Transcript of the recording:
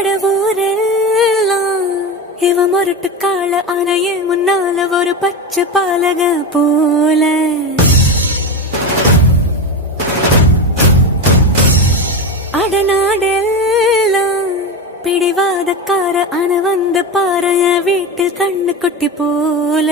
அடவூரெல்லாம் இவ முரட்டு கால அணைய முன்னால ஒரு பச்சை பாலக போல அடநாடெல்லாம் பிடிவாதக்கார அணை வந்து பாரு வீட்டு கண்ணு குட்டி போல